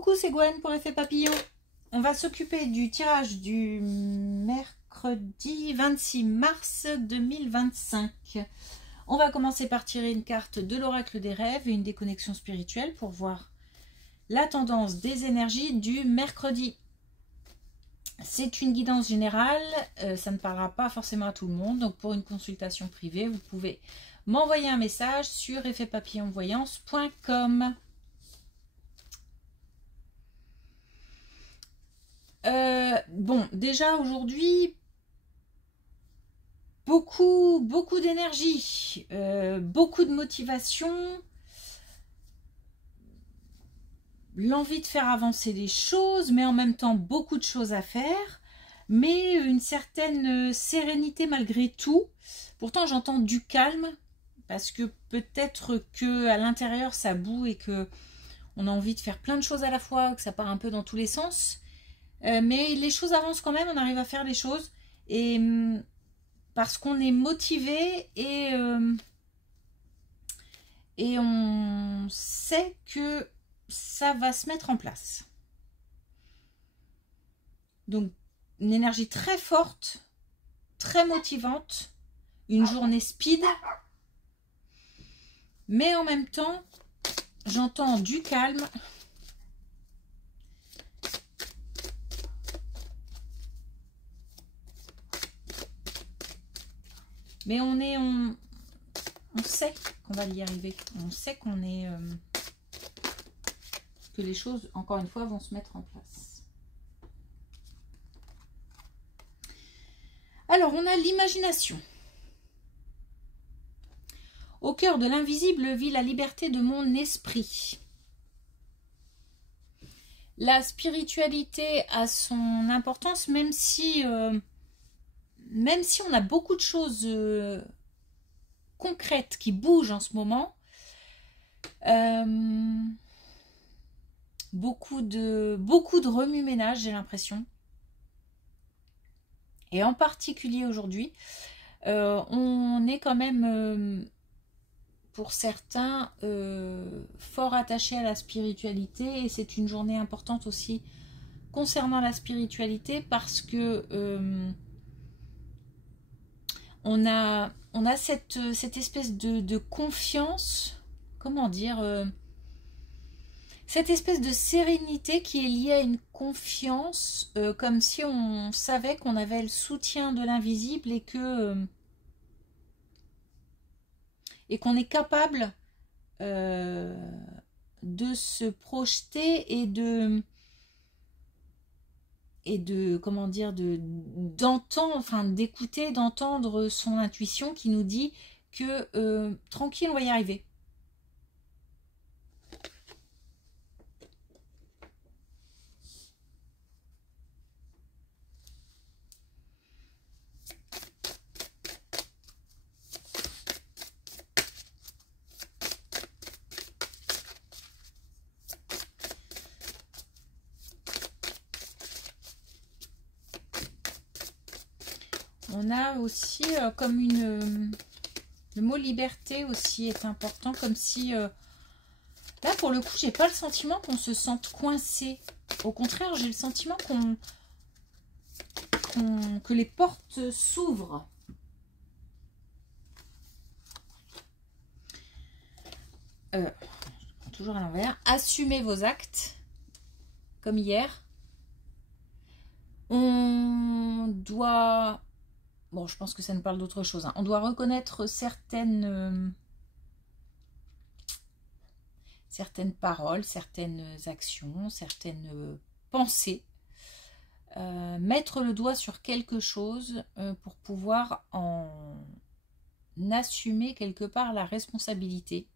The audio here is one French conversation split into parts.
Coucou, c'est Gwen pour Effet Papillon. On va s'occuper du tirage du mercredi 26 mars 2025. On va commencer par tirer une carte de l'oracle des rêves et une déconnexion spirituelle pour voir la tendance des énergies du mercredi. C'est une guidance générale, ça ne parlera pas forcément à tout le monde. Donc pour une consultation privée, vous pouvez m'envoyer un message sur effetpapillonvoyance.com. Bon, déjà aujourd'hui, beaucoup d'énergie, beaucoup de motivation, l'envie de faire avancer les choses, mais en même temps beaucoup de choses à faire, mais une certaine sérénité malgré tout. Pourtant j'entends du calme, parce que peut-être que à l'intérieur ça boue et que on a envie de faire plein de choses à la fois, que ça part un peu dans tous les sens. Mais les choses avancent quand même, on arrive à faire les choses. Et parce qu'on est motivé et on sait que ça va se mettre en place. Donc, une énergie très forte, très motivante, une journée speed. Mais en même temps, j'entends du calme. Mais on sait qu'on va y arriver. On sait qu'on est que les choses, encore une fois, vont se mettre en place. Alors, on a l'imagination. Au cœur de l'invisible vit la liberté de mon esprit. La spiritualité a son importance, même si on a beaucoup de choses concrètes qui bougent en ce moment, beaucoup de remue-ménage, j'ai l'impression. Et en particulier aujourd'hui, on est quand même, pour certains, fort attachés à la spiritualité. Et c'est une journée importante aussi concernant la spiritualité parce que on a cette espèce de confiance, comment dire, cette espèce de sérénité qui est liée à une confiance, comme si on savait qu'on avait le soutien de l'invisible et qu'on est capable de se projeter et de comment dire, d'entendre, enfin d'écouter, d'entendre son intuition qui nous dit que tranquille, on va y arriver. On a aussi comme le mot liberté aussi est important, comme si là pour le coup j'ai pas le sentiment qu'on se sente coincé. Au contraire, j'ai le sentiment que les portes s'ouvrent. Toujours à l'envers. Assumez vos actes comme hier. On doit... Bon, je pense que ça nous parle d'autre chose. Hein. On doit reconnaître certaines paroles, certaines actions, certaines pensées. Mettre le doigt sur quelque chose pour pouvoir en assumer quelque part la responsabilité.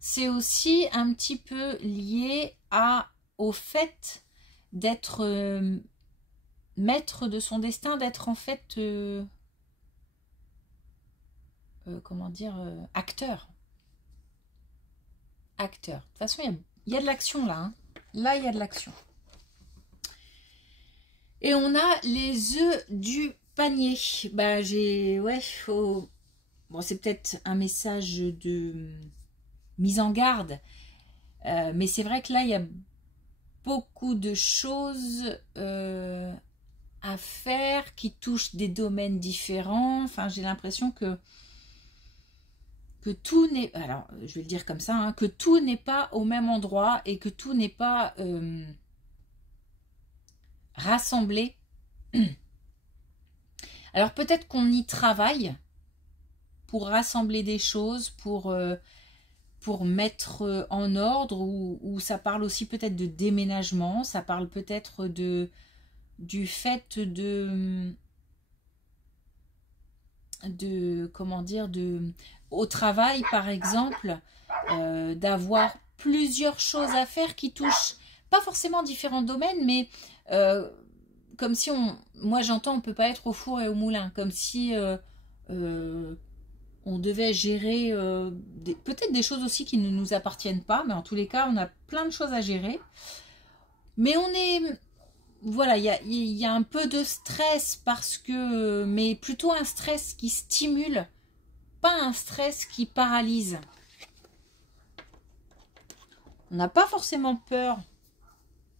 C'est aussi un petit peu lié au fait d'être... maître de son destin, d'être en fait comment dire, acteur. De toute façon, il y a de l'action là. Hein. Là, il y a de l'action. Et on a les œufs du panier. Bah, ouais, faut... Bon, c'est peut-être un message de mise en garde. Mais c'est vrai que là, il y a beaucoup de choses à faire qui touchent des domaines différents. Enfin, j'ai l'impression que tout n'est... Alors, je vais le dire comme ça, hein, que tout n'est pas au même endroit et que tout n'est pas rassemblé. Alors, peut-être qu'on y travaille pour rassembler des choses, pour mettre en ordre, ou ça parle aussi peut-être de déménagement, ça parle peut-être du fait comment dire, au travail par exemple, d'avoir plusieurs choses à faire qui touchent pas forcément différents domaines, mais comme si moi j'entends, on peut pas être au four et au moulin, comme si on devait gérer peut-être des choses aussi qui ne nous appartiennent pas, mais en tous les cas on a plein de choses à gérer, mais on est... Voilà, il y a un peu de stress parce que... Mais plutôt un stress qui stimule, pas un stress qui paralyse. On n'a pas forcément peur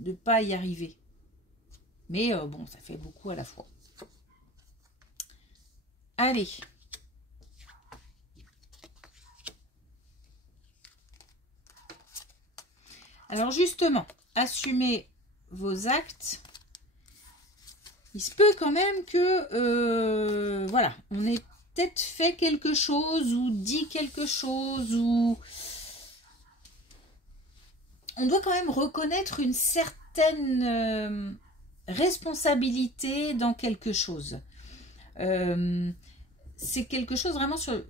de ne pas y arriver. Mais bon, ça fait beaucoup à la fois. Allez. Alors justement, assumez vos actes. Il se peut quand même que, voilà, on ait peut-être fait quelque chose ou dit quelque chose, ou on doit quand même reconnaître une certaine responsabilité dans quelque chose. C'est quelque chose vraiment sur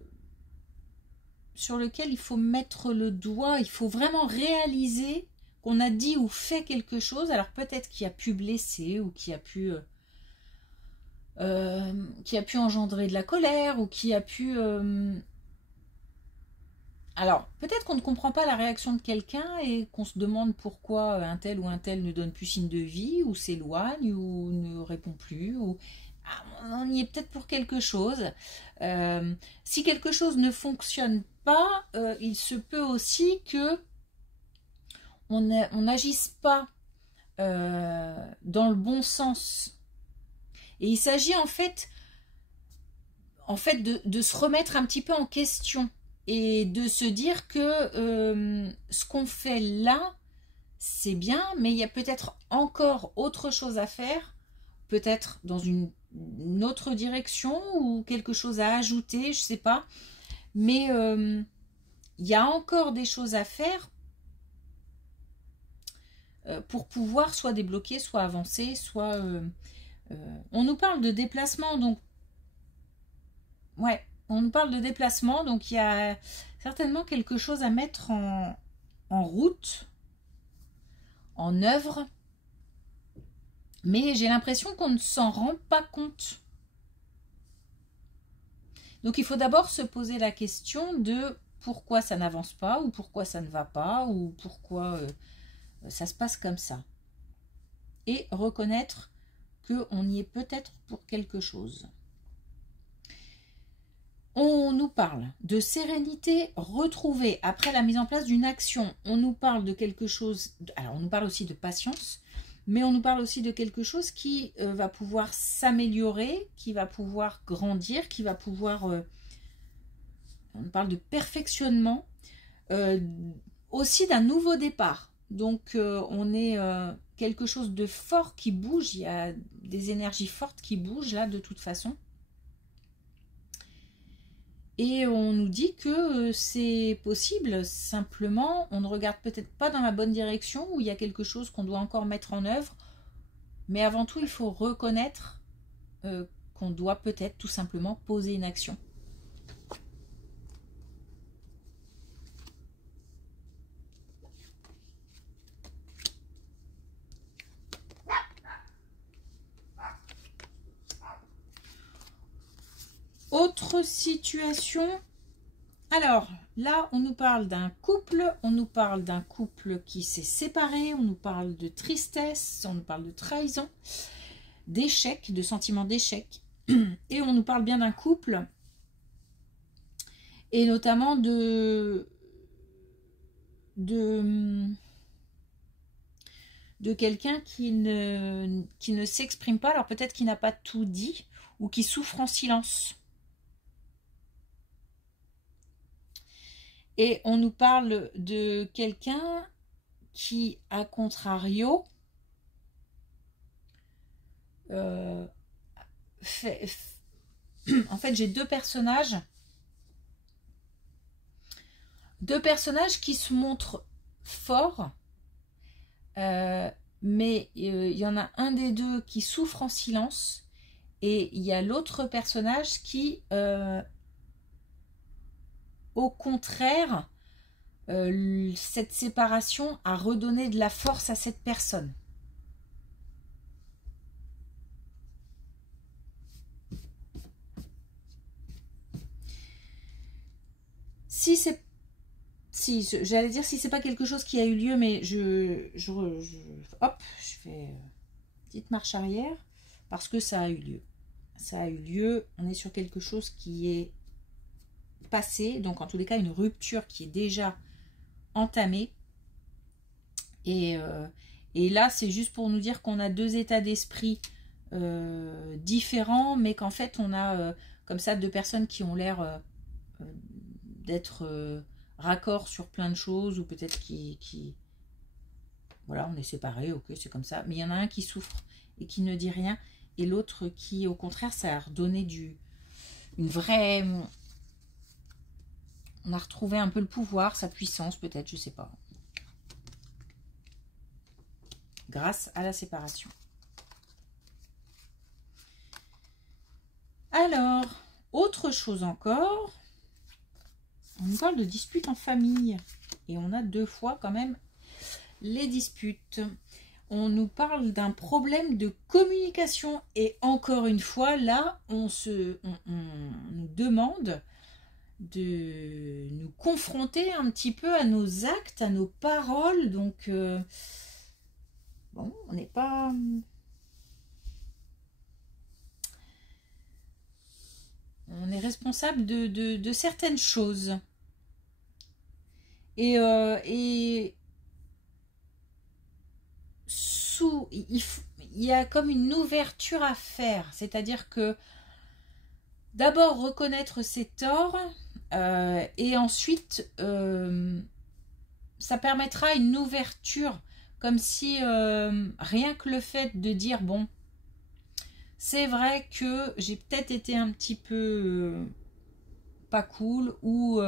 lequel il faut mettre le doigt, il faut vraiment réaliser qu'on a dit ou fait quelque chose. Alors peut-être qui a pu blesser ou qui a pu engendrer de la colère, ou qui a pu... Alors, peut-être qu'on ne comprend pas la réaction de quelqu'un et qu'on se demande pourquoi un tel ou un tel ne donne plus signe de vie, ou s'éloigne, ou ne répond plus, ou... on y est peut-être pour quelque chose. Si quelque chose ne fonctionne pas, il se peut aussi que on n'agisse pas dans le bon sens. Et il s'agit en fait de se remettre un petit peu en question et de se dire que ce qu'on fait là, c'est bien, mais il y a peut-être encore autre chose à faire, peut-être dans une autre direction, ou quelque chose à ajouter, je sais pas. Mais il y a encore des choses à faire pour pouvoir soit débloquer, soit avancer, soit... on nous parle de déplacement, donc... Ouais, on nous parle de déplacement, donc il y a certainement quelque chose à mettre en route, en œuvre. Mais j'ai l'impression qu'on ne s'en rend pas compte. Donc il faut d'abord se poser la question de pourquoi ça n'avance pas, ou pourquoi ça ne va pas, ou pourquoi ça se passe comme ça. Et reconnaître qu'on y est peut-être pour quelque chose. On nous parle de sérénité retrouvée après la mise en place d'une action. On nous parle de quelque chose... Alors on nous parle aussi de patience, mais on nous parle aussi de quelque chose qui va pouvoir s'améliorer, qui va pouvoir grandir, qui va pouvoir... on parle de perfectionnement, aussi d'un nouveau départ. Donc on est quelque chose de fort qui bouge, il y a des énergies fortes qui bougent là de toute façon. Et on nous dit que c'est possible, simplement on ne regarde peut-être pas dans la bonne direction, ou il y a quelque chose qu'on doit encore mettre en œuvre. Mais avant tout, il faut reconnaître qu'on doit peut-être tout simplement poser une action. Autre situation, alors là on nous parle d'un couple, qui s'est séparé, on nous parle de tristesse, on nous parle de trahison, d'échec, de sentiment d'échec, et on nous parle bien d'un couple, et notamment de de quelqu'un qui ne s'exprime pas. Alors peut-être qu'il n'a pas tout dit ou qui souffre en silence. Et on nous parle de quelqu'un qui, à contrario, en fait, j'ai deux personnages qui se montrent forts, mais il y en a un des deux qui souffre en silence, et il y a l'autre personnage qui, au contraire, cette séparation a redonné de la force à cette personne. J'allais dire si c'est pas quelque chose qui a eu lieu, mais hop, je fais petite marche arrière parce que ça a eu lieu. Ça a eu lieu, on est sur quelque chose qui est passé, donc en tous les cas une rupture qui est déjà entamée. Et là, c'est juste pour nous dire qu'on a deux états d'esprit différents, mais qu'en fait, on a comme ça deux personnes qui ont l'air d'être raccord sur plein de choses, ou peut-être qui... Voilà, on est séparés, ok, c'est comme ça. Mais il y en a un qui souffre et qui ne dit rien, et l'autre qui, au contraire, ça a redonné une vraie... On a retrouvé un peu le pouvoir, sa puissance, peut-être, je sais pas. Grâce à la séparation. Alors, autre chose encore, on nous parle de disputes en famille. Et on a deux fois quand même les disputes. On nous parle d'un problème de communication. Et encore une fois, là, on nous demande de nous confronter un petit peu à nos actes, à nos paroles. Donc, bon, on n'est pas... On est responsable de certaines choses. Et il y a comme une ouverture à faire. C'est-à-dire que d'abord reconnaître ses torts et ensuite ça permettra une ouverture. Comme si rien que le fait de dire bon, c'est vrai que j'ai peut-être été un petit peu pas cool, ou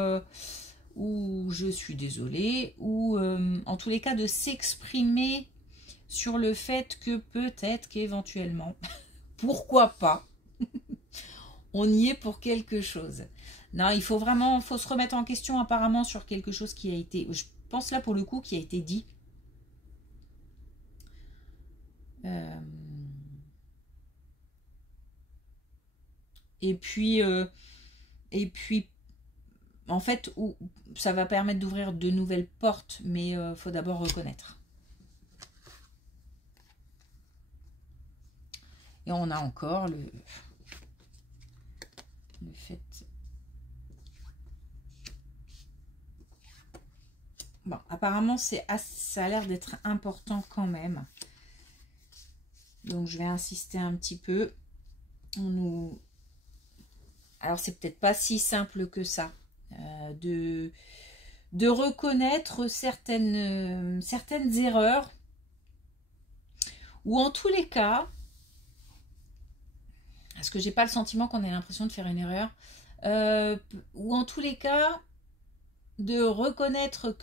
je suis désolée, ou en tous les cas de s'exprimer sur le fait que peut-être qu'éventuellement, pourquoi pas, on y est pour quelque chose. Non, il faut vraiment, faut se remettre en question apparemment sur quelque chose qui a été, je pense là pour le coup, qui a été dit. Et puis, en fait, ça va permettre d'ouvrir de nouvelles portes, mais il faut d'abord reconnaître. Et on a encore le fait... Bon, apparemment, ça a l'air d'être important quand même. Donc, je vais insister un petit peu. Alors, c'est peut-être pas si simple que ça. De reconnaître certaines erreurs. Ou en tous les cas... Parce que j'ai pas le sentiment qu'on ait l'impression de faire une erreur. Ou en tous les cas... de reconnaître le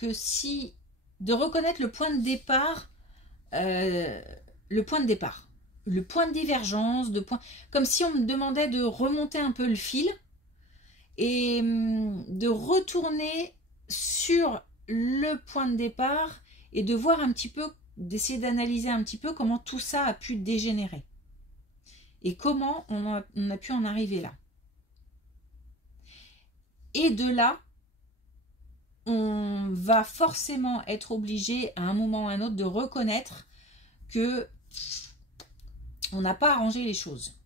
point de départ, le point de divergence, comme si on me demandait de remonter un peu le fil et de retourner sur le point de départ et de voir un petit peu, d'essayer d'analyser un petit peu comment tout ça a pu dégénérer et comment on a pu en arriver là. Et de là, on va forcément être obligé à un moment ou à un autre de reconnaître que on n'a pas arrangé les choses.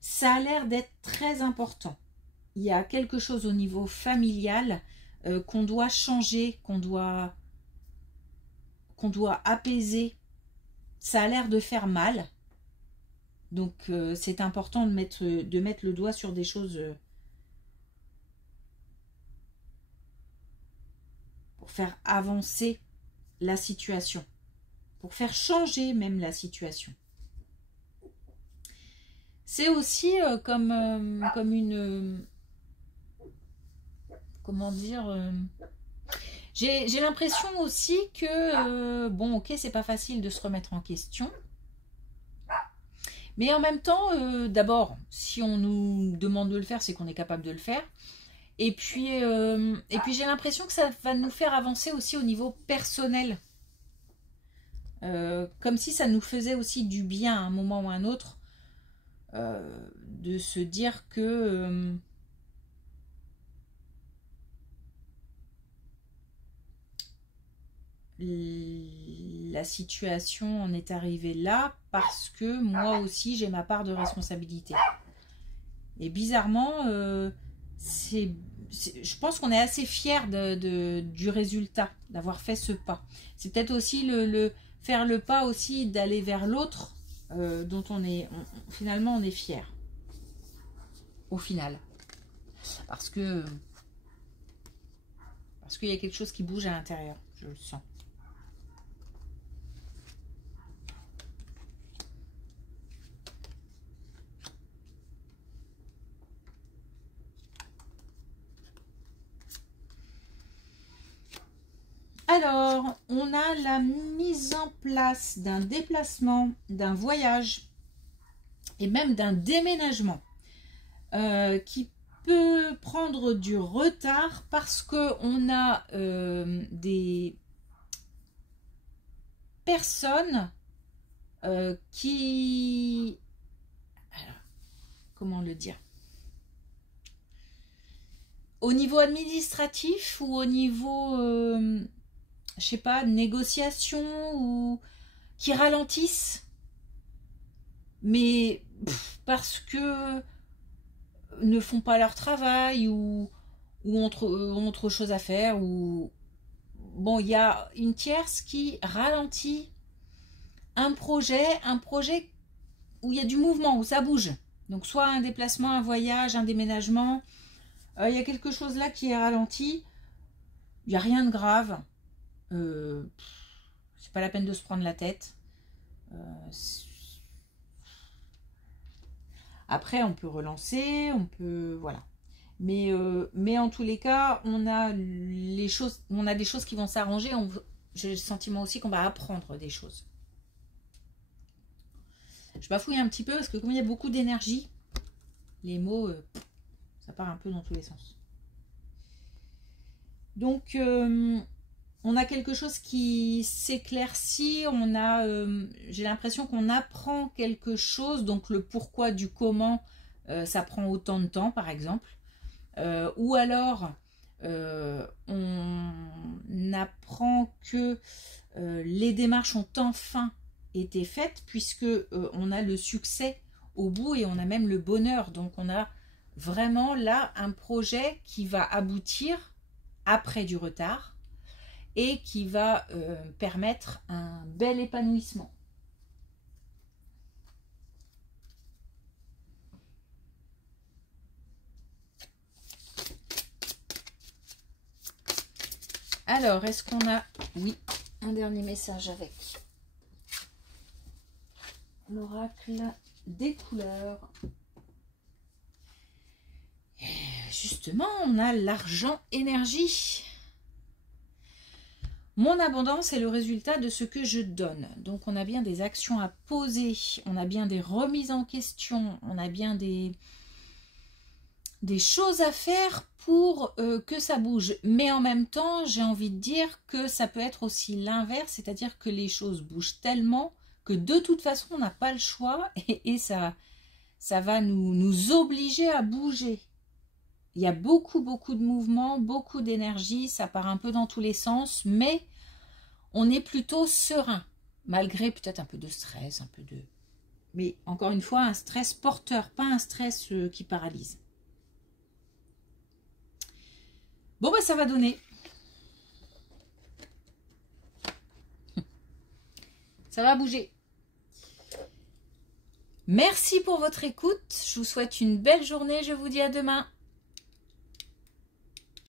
Ça a l'air d'être très important. Il y a quelque chose au niveau familial qu'on doit changer, qu'on doit apaiser. Ça a l'air de faire mal. Donc c'est important de mettre le doigt sur des choses pour faire avancer la situation, pour faire changer même la situation. C'est aussi comme une... comment dire j'ai l'impression aussi que, bon, ok, c'est pas facile de se remettre en question. Mais en même temps, d'abord, si on nous demande de le faire, c'est qu'on est capable de le faire. Et puis j'ai l'impression que ça va nous faire avancer aussi au niveau personnel. Comme si ça nous faisait aussi du bien à un moment ou à un autre. De se dire que... la situation en est arrivée là parce que moi aussi j'ai ma part de responsabilité. Et bizarrement, je pense qu'on est assez fiers du résultat, d'avoir fait ce pas. C'est peut-être aussi faire le pas aussi d'aller vers l'autre dont finalement on est fiers. Au final. Parce qu'il y a quelque chose qui bouge à l'intérieur, je le sens. Alors, on a la mise en place d'un déplacement, d'un voyage et même d'un déménagement qui peut prendre du retard parce qu'on a des personnes qui... Alors, comment le dire ? Au niveau administratif ou au niveau... je sais pas, négociation ou qui ralentissent, mais parce que ne font pas leur travail ou ont autre chose à faire, ou bon, il y a une tierce qui ralentit un projet où il y a du mouvement, où ça bouge. Donc soit un déplacement, un voyage, un déménagement, il y a quelque chose là qui est ralenti. Il n'y a rien de grave. C'est pas la peine de se prendre la tête. Après, on peut relancer, on peut... Voilà. Mais en tous les cas, on a des choses qui vont s'arranger. J'ai le sentiment aussi qu'on va apprendre des choses. Je bafouille un petit peu parce que comme il y a beaucoup d'énergie, les mots, ça part un peu dans tous les sens. Donc... on a quelque chose qui s'éclaircit, j'ai l'impression qu'on apprend quelque chose, donc le pourquoi du comment, ça prend autant de temps par exemple. Ou alors, on apprend que les démarches ont enfin été faites puisque on a le succès au bout et on a même le bonheur. Donc on a vraiment là un projet qui va aboutir après du retard et qui va permettre un bel épanouissement. Alors, est-ce qu'on a... Oui, un dernier message avec l'oracle des couleurs. Et justement, on a l'argent énergie. Mon abondance est le résultat de ce que je donne. Donc, on a bien des actions à poser, on a bien des remises en question, on a bien des choses à faire pour que ça bouge. Mais en même temps, j'ai envie de dire que ça peut être aussi l'inverse, c'est-à-dire que les choses bougent tellement que de toute façon, on n'a pas le choix et ça va nous obliger à bouger. Il y a beaucoup de mouvements, beaucoup d'énergie, ça part un peu dans tous les sens, mais on est plutôt serein, malgré peut-être un peu de stress, mais encore une fois, un stress porteur, pas un stress qui paralyse. Bon, bah ça va donner. Ça va bouger. Merci pour votre écoute. Je vous souhaite une belle journée. Je vous dis à demain.